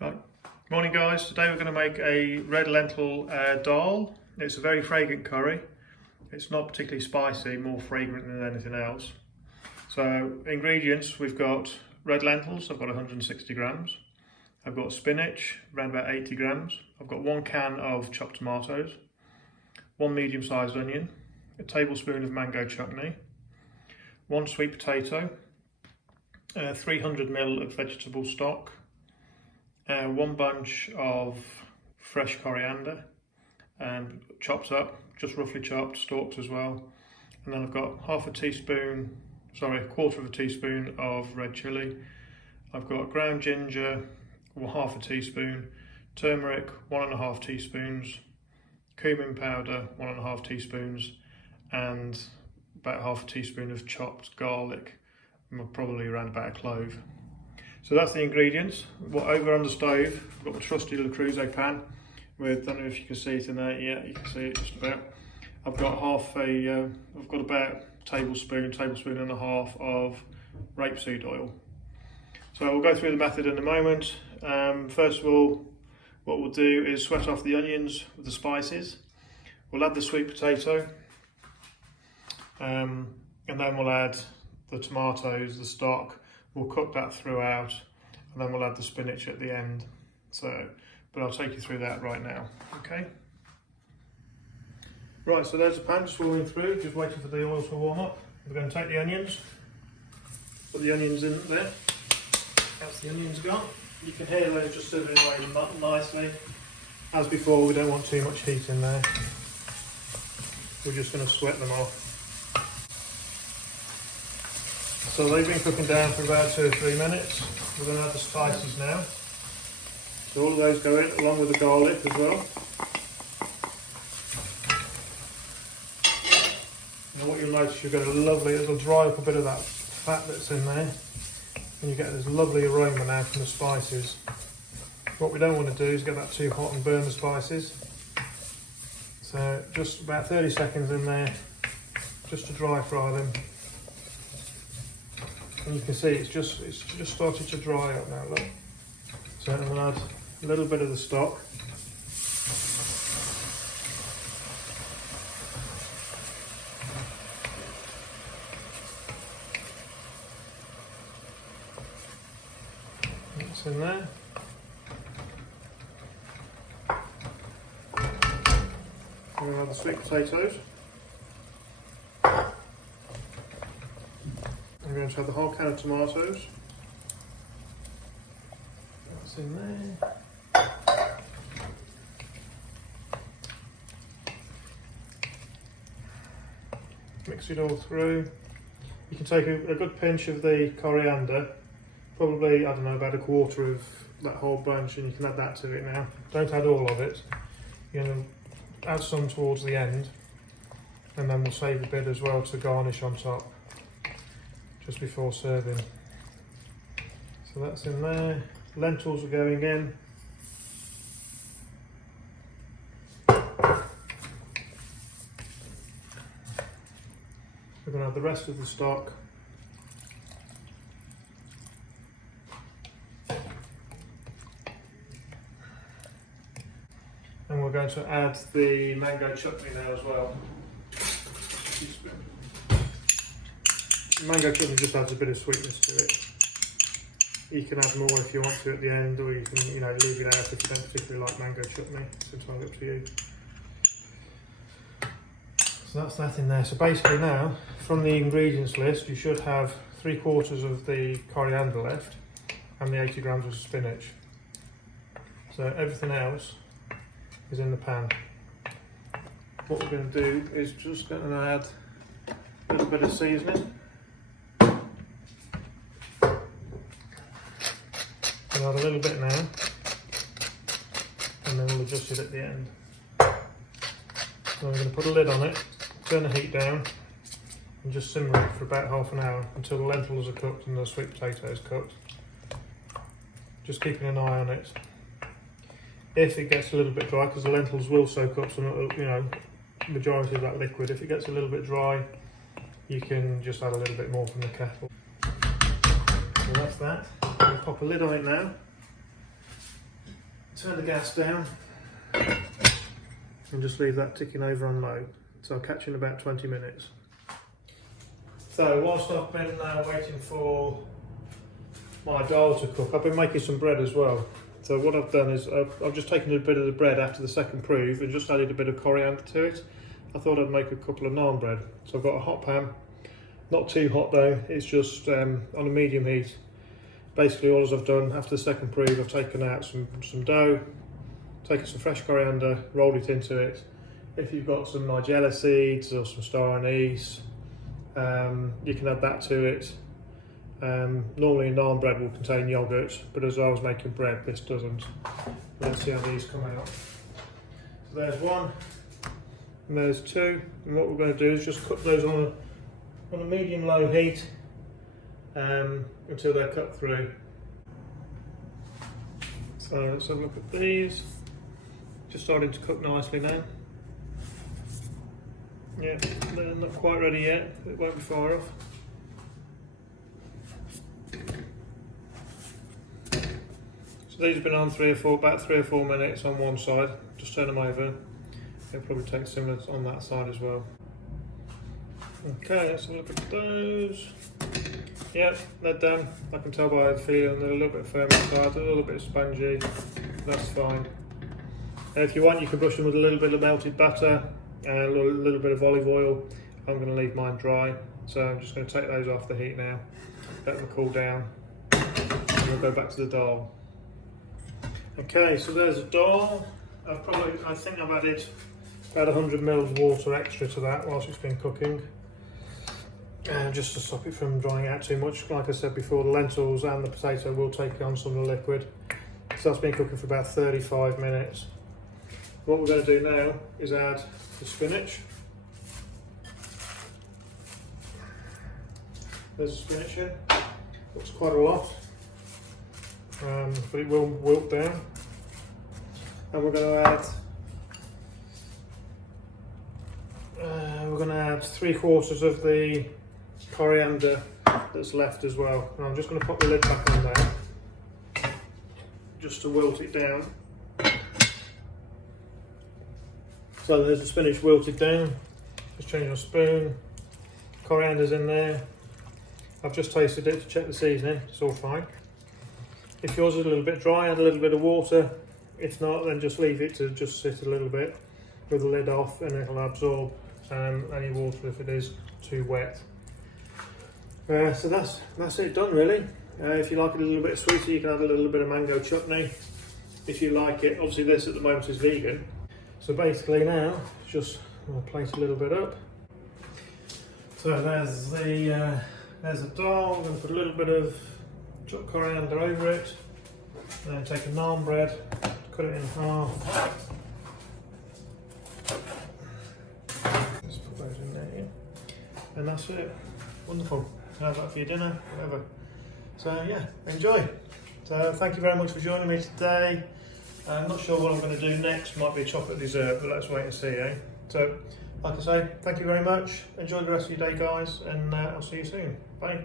Right. Morning guys, today we're going to make a red lentil dal. It's a very fragrant curry. It's not particularly spicy, more fragrant than anything else. So ingredients, we've got red lentils, I've got 160 grams. I've got spinach, around about 80 grams. I've got 1 can of chopped tomatoes, 1 medium-sized onion, a tablespoon of mango chutney, 1 sweet potato, 300 ml of vegetable stock, 1 bunch of fresh coriander, chopped up, just roughly chopped, stalks as well. And then I've got quarter of a teaspoon of red chilli. I've got ground ginger, half a teaspoon, turmeric, 1.5 teaspoons, cumin powder, 1.5 teaspoons, and about half a teaspoon of chopped garlic, and probably around about a clove. So that's the ingredients. Over on the stove, I've got my trusty Le Creuset pan with, I don't know if you can see it in there, yeah, you can see it just about. I've got about a tablespoon and a half of rapeseed oil. So we'll go through the method in a moment. First of all, what we'll do is sweat off the onions with the spices. We'll add the sweet potato, and then we'll add the tomatoes, the stock. We'll cook that throughout, and then we'll add the spinach at the end. But I'll take you through that right now, okay? Right, so there's the pan just warming through, just waiting for the oil to warm up. We're going to take the onions, put the onions in there. That's the onions gone. You can hear those just sizzling away nicely. As before, we don't want too much heat in there. We're just going to sweat them off. So they've been cooking down for about 2 or 3 minutes. We're going to add the spices now. So all of those go in, along with the garlic as well. And what you'll notice, you'll get a lovely, it'll dry up a bit of that fat that's in there. And you get this lovely aroma now from the spices. What we don't want to do is get that too hot and burn the spices. So just about 30 seconds in there, just to dry fry them. And you can see it's just started to dry up now, look. So I'm going to add a little bit of the stock. That's in there. I'm going to add the sweet potatoes. I'm going to add the whole can of tomatoes. That's in there. Mix it all through. You can take a good pinch of the coriander, probably, I don't know, about a quarter of that whole bunch, and you can add that to it now. Don't add all of it. You're going to add some towards the end, and then we'll save a bit as well to garnish on top, just before serving. So that's in there. Lentils are going in. We're going to add the rest of the stock. And we're going to add the mango chutney now as well. Mango chutney just adds a bit of sweetness to it. You can add more if you want to at the end, or you can, leave it out if you don't particularly like mango chutney. It's entirely up to you. So that's that in there. So basically now, from the ingredients list, you should have 3/4 of the coriander left and the 80 grams of spinach. So everything else is in the pan. What we're going to do is just going to add a little bit of seasoning. I'll add a little bit now, and then we'll adjust it at the end. So I'm going to put a lid on it, turn the heat down, and just simmer it for about half an hour until the lentils are cooked and the sweet potatoes cooked. Just keeping an eye on it. If it gets a little bit dry, because the lentils will soak up some, majority of that liquid. If it gets a little bit dry, you can just add a little bit more from the kettle. So that's that. We'll pop a lid on it now. turn the gas down and just leave that ticking over on low. So I'll catch you in about 20 minutes. So whilst I've been waiting for my dal to cook, I've been making some bread as well. So what I've done is I've just taken a bit of the bread after the second proof and just added a bit of coriander to it. I thought I'd make a couple of naan bread. So I've got a hot pan, not too hot though, it's just on a medium heat. Basically all I've done after the second proof, I've taken out some dough, taken some fresh coriander, rolled it into it. If you've got some nigella seeds or some star anise, you can add that to it. Normally a naan bread will contain yoghurt, but as I was making bread, this doesn't. Let's see how these come out. So there's one, and there's two, and what we're going to do is just cook those on a medium-low heat until they're cut through. So let's have a look at these. Just starting to cook nicely now. Yeah, they're not quite ready yet, it won't be far off. So these have been on about 3 or 4 minutes on one side. Just turn them over. It'll probably take similar on that side as well. Okay, let's have a look at those. Yep, they're done. I can tell by the feeling they're a little bit firm inside, a little bit spongy. That's fine. If you want, you can brush them with a little bit of melted butter and a little bit of olive oil. I'm going to leave mine dry, so I'm just going to take those off the heat now, let them cool down, and we'll go back to the dal. Okay, so there's a dal. I think I've added about 100 ml of water extra to that whilst it's been cooking, just to stop it from drying out too much. Like I said before, the lentils and the potato will take on some of the liquid. So that's been cooking for about 35 minutes. What we're going to do now is add the spinach. There's the spinach here. Looks quite a lot, but it will wilt down. And we're going to add 3/4 of the coriander that's left as well. And I'm just going to pop the lid back on there, just to wilt it down. So there's the spinach wilted down. Just change my spoon. Coriander's in there. I've just tasted it to check the seasoning. It's all fine. If yours is a little bit dry, add a little bit of water. If not, then just leave it to just sit a little bit with the lid off, and it'll absorb any water if it is too wet. So that's it done really. If you like it a little bit sweeter, you can add a little bit of mango chutney if you like it. Obviously this at the moment is vegan. So basically now, just I'll plate a little bit up. So there's the dal. I'm going to put a little bit of chopped coriander over it, and then take a naan bread, cut it in half. Let's put those in there, yeah. And that's it. Wonderful. Have that for your dinner, whatever. So yeah, enjoy. So thank you very much for joining me today. I'm not sure what I'm going to do next. Might be a chocolate dessert, but let's wait and see, eh? So, like I say, thank you very much. Enjoy the rest of your day, guys, and I'll see you soon. Bye.